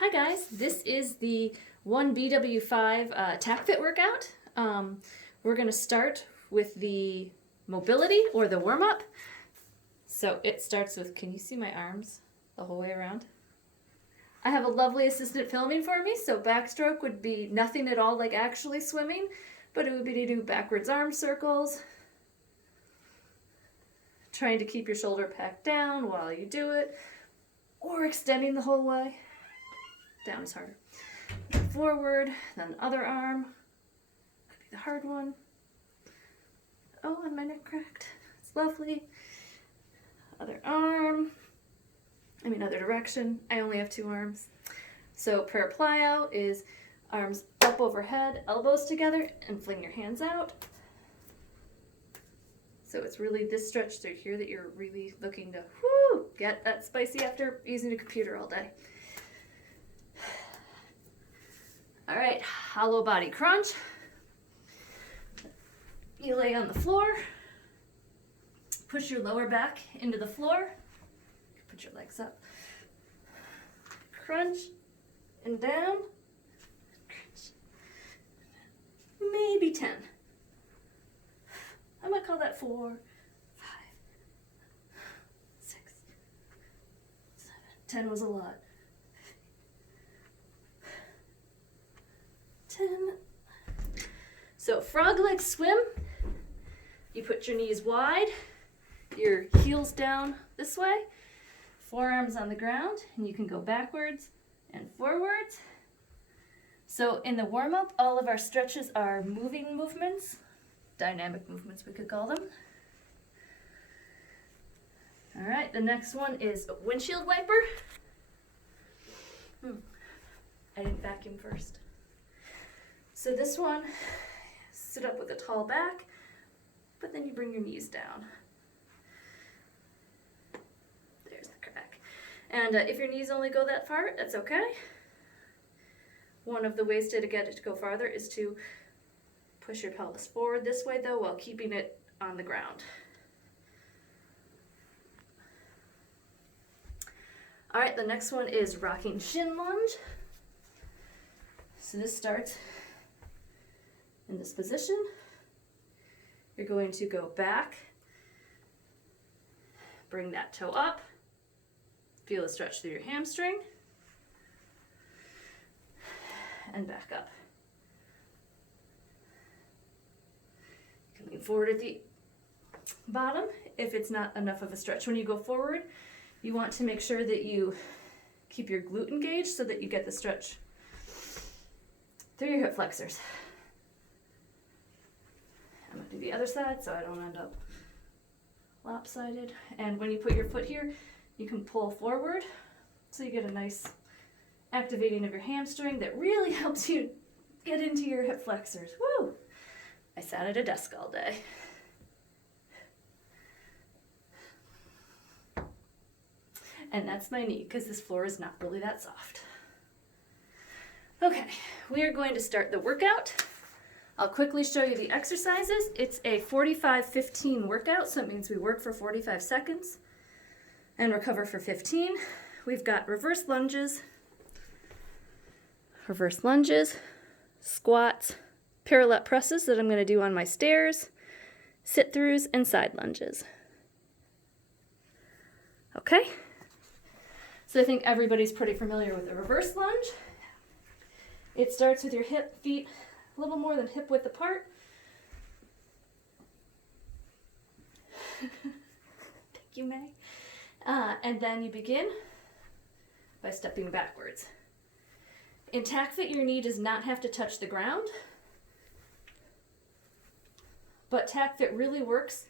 Hi guys, this is the 1BW5 Tacfit workout. We're going to start with the mobility or the warm-up. So it starts with, can you see my arms the whole way around? I have a lovely assistant filming for me, so backstroke would be nothing at all like actually swimming, but it would be to do backwards arm circles, trying to keep your shoulder packed down while you do it, or extending the whole way. Down is harder. Forward, then other arm. Could be the hard one. Oh, and my neck cracked. It's lovely. Other arm. Other direction. I only have 2 arms. So prayer plyo is arms up overhead, elbows together, and fling your hands out. So it's really this stretch through here that you're really looking to get that spicy after using a computer all day. All right, hollow body crunch. You lay on the floor, push your lower back into the floor, put your legs up, crunch and down, crunch. Maybe 10. I might call that 4, 5, 6, 7. 10 was a lot. 10. So frog leg swim, you put your knees wide, your heels down this way, forearms on the ground, and you can go backwards and forwards. So in the warm-up, all of our stretches are moving movements, dynamic movements we could call them. All right, the next one is a windshield wiper. I didn't vacuum first. So this one, sit up with a tall back, but then you bring your knees down. There's the crack. And if your knees only go that far, that's okay. One of the ways to get it to go farther is to push your pelvis forward this way though, while keeping it on the ground. All right, the next one is rocking shin lunge. So this starts in this position. You're going to go back, bring that toe up, feel a stretch through your hamstring, and back up. You can lean forward at the bottom if it's not enough of a stretch. When you go forward, you want to make sure that you keep your glute engaged so that you get the stretch through your hip flexors. I'm going to do the other side so I don't end up lopsided. And when you put your foot here, you can pull forward so you get a nice activating of your hamstring that really helps you get into your hip flexors. Woo! I sat at a desk all day. And that's my knee because this floor is not really that soft. Okay, we are going to start the workout. I'll quickly show you the exercises. It's a 45-15 workout, so it means we work for 45 seconds and recover for 15. We've got reverse lunges, squats, parallel presses that I'm going to do on my stairs, sit-throughs, and side lunges. Okay? So I think everybody's pretty familiar with the reverse lunge. It starts with your feet a little more than hip width apart. Thank you, May. And then you begin by stepping backwards. In Tacfit, your knee does not have to touch the ground, but Tacfit really works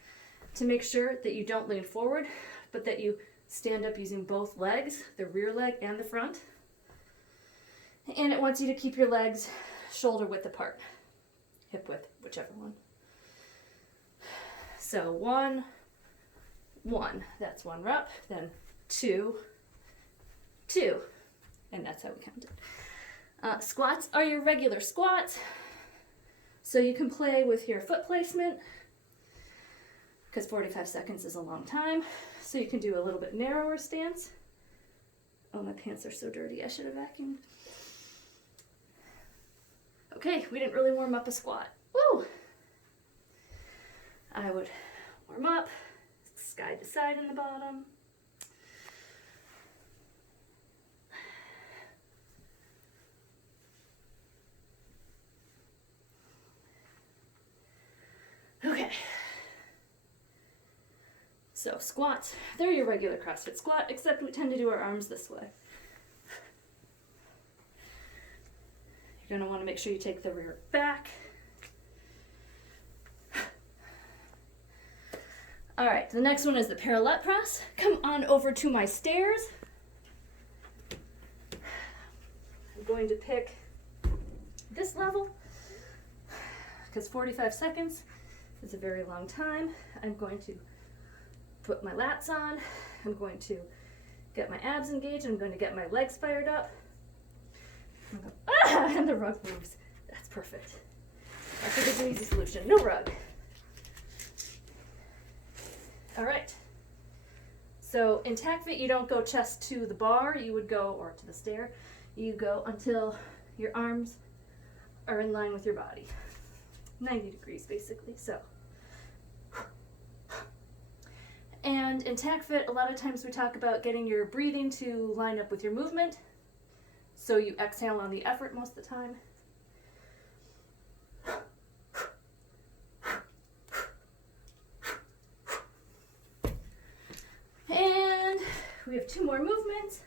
to make sure that you don't lean forward, but that you stand up using both legs, the rear leg and the front. And it wants you to keep your legs shoulder width apart, hip width, whichever one. So 1, that's 1 rep, then 2, and that's how we count it. Squats are your regular squats, so you can play with your foot placement, because 45 seconds is a long time, so you can do a little bit narrower stance, Oh, my pants are so dirty. I should have vacuumed. Okay, we didn't really warm up a squat. Woo! I would warm up, side to side in the bottom. Okay. So squats, they're your regular CrossFit squat, except we tend to do our arms this way. You're gonna wanna make sure you take the rear back. All right, the next one is the parallel press. Come on over to my stairs. I'm going to pick this level because 45 seconds is a very long time. I'm going to put my lats on. I'm going to get my abs engaged. I'm going to get my legs fired up. And the rug moves. That's perfect. That's a good and easy solution. No rug. All right. So in Tacfit, you don't go chest to the bar. You would go, or to the stair. You go until your arms are in line with your body. 90 degrees, basically. So. And in Tacfit, a lot of times we talk about getting your breathing to line up with your movement. So you exhale on the effort most of the time. And we have 2 more movements.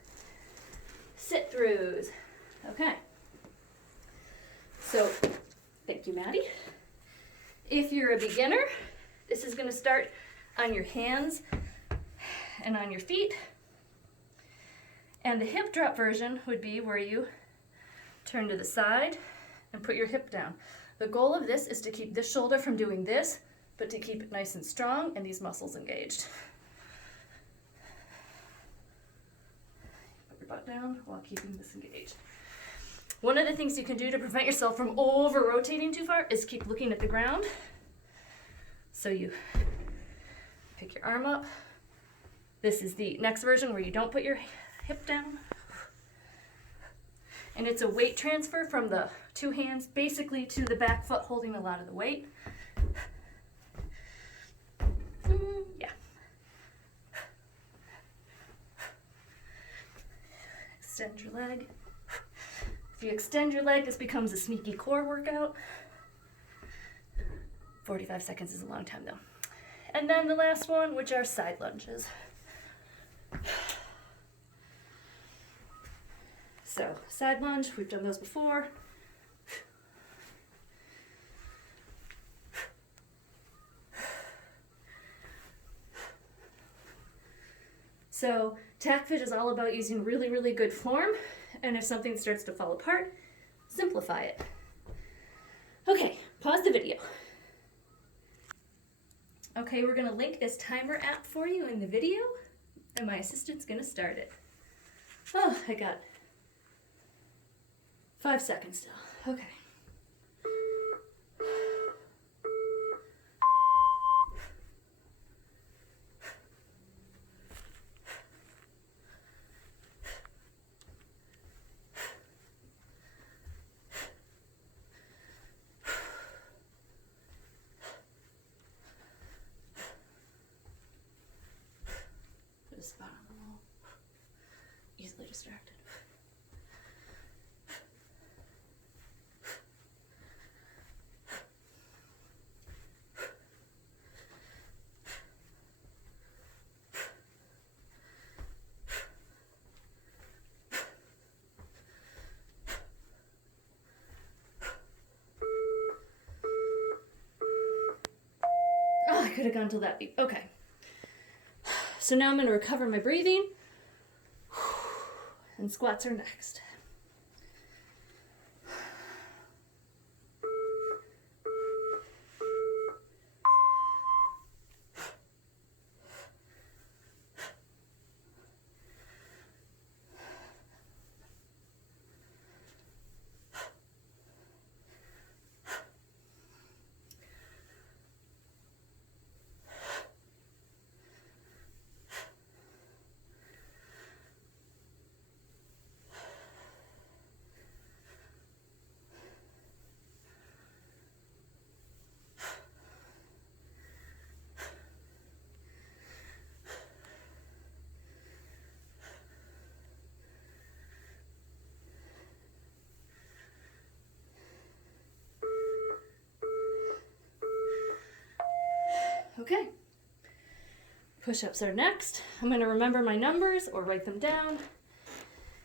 Sit throughs. Okay. So, thank you, Maddie. If you're a beginner, this is going to start on your hands and on your feet. And the hip drop version would be where you turn to the side and put your hip down. The goal of this is to keep this shoulder from doing this, but to keep it nice and strong and these muscles engaged. Put your butt down while keeping this engaged. One of the things you can do to prevent yourself from over-rotating too far is keep looking at the ground. So you pick your arm up. This is the next version where you don't put your hip down. And it's a weight transfer from the 2 hands basically to the back foot holding a lot of the weight. Yeah. Extend your leg. If you extend your leg, this becomes a sneaky core workout. 45 seconds is a long time though. And then the last one, which are side lunges. So, side lunge, we've done those before. So, Tacfit is all about using really, really good form, and if something starts to fall apart, simplify it. Okay, pause the video. Okay, we're gonna link this timer app for you in the video, and my assistant's gonna start it. Oh, I got 5 seconds still. Okay. Put a spot on the wall. Easily distracted. Oh, I could have gone till that beat. Okay. So now I'm going to recover my breathing. And squats are next. Okay. Push-ups are next. I'm going to remember my numbers or write them down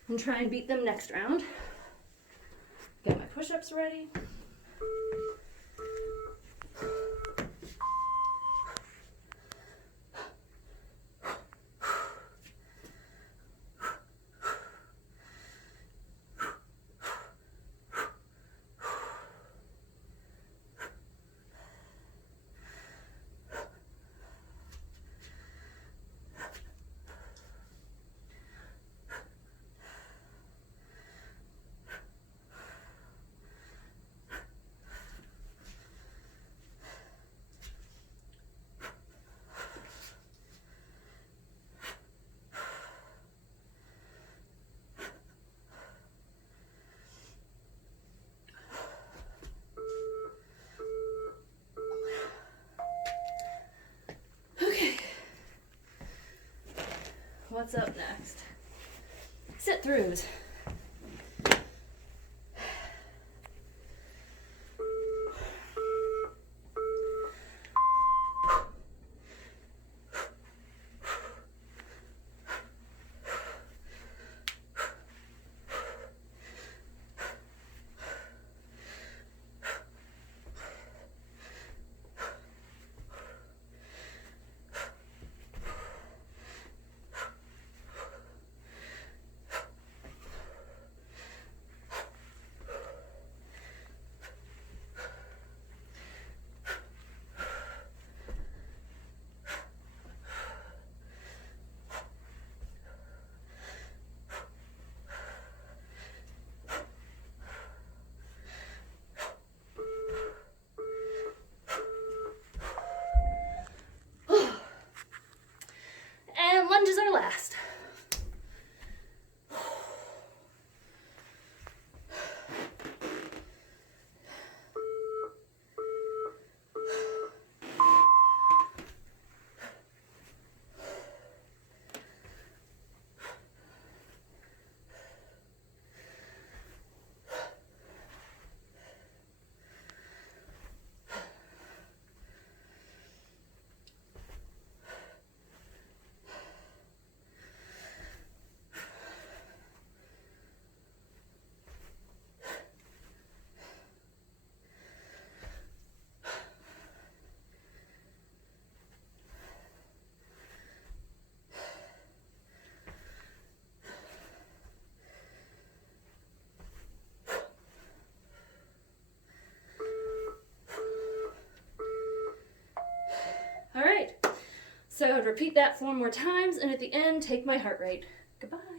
and try and beat them next round. Get my push-ups ready. What's up next? Sit throughs. And lunges are last. All right, so repeat that 4 more times, and at the end, take my heart rate. Goodbye.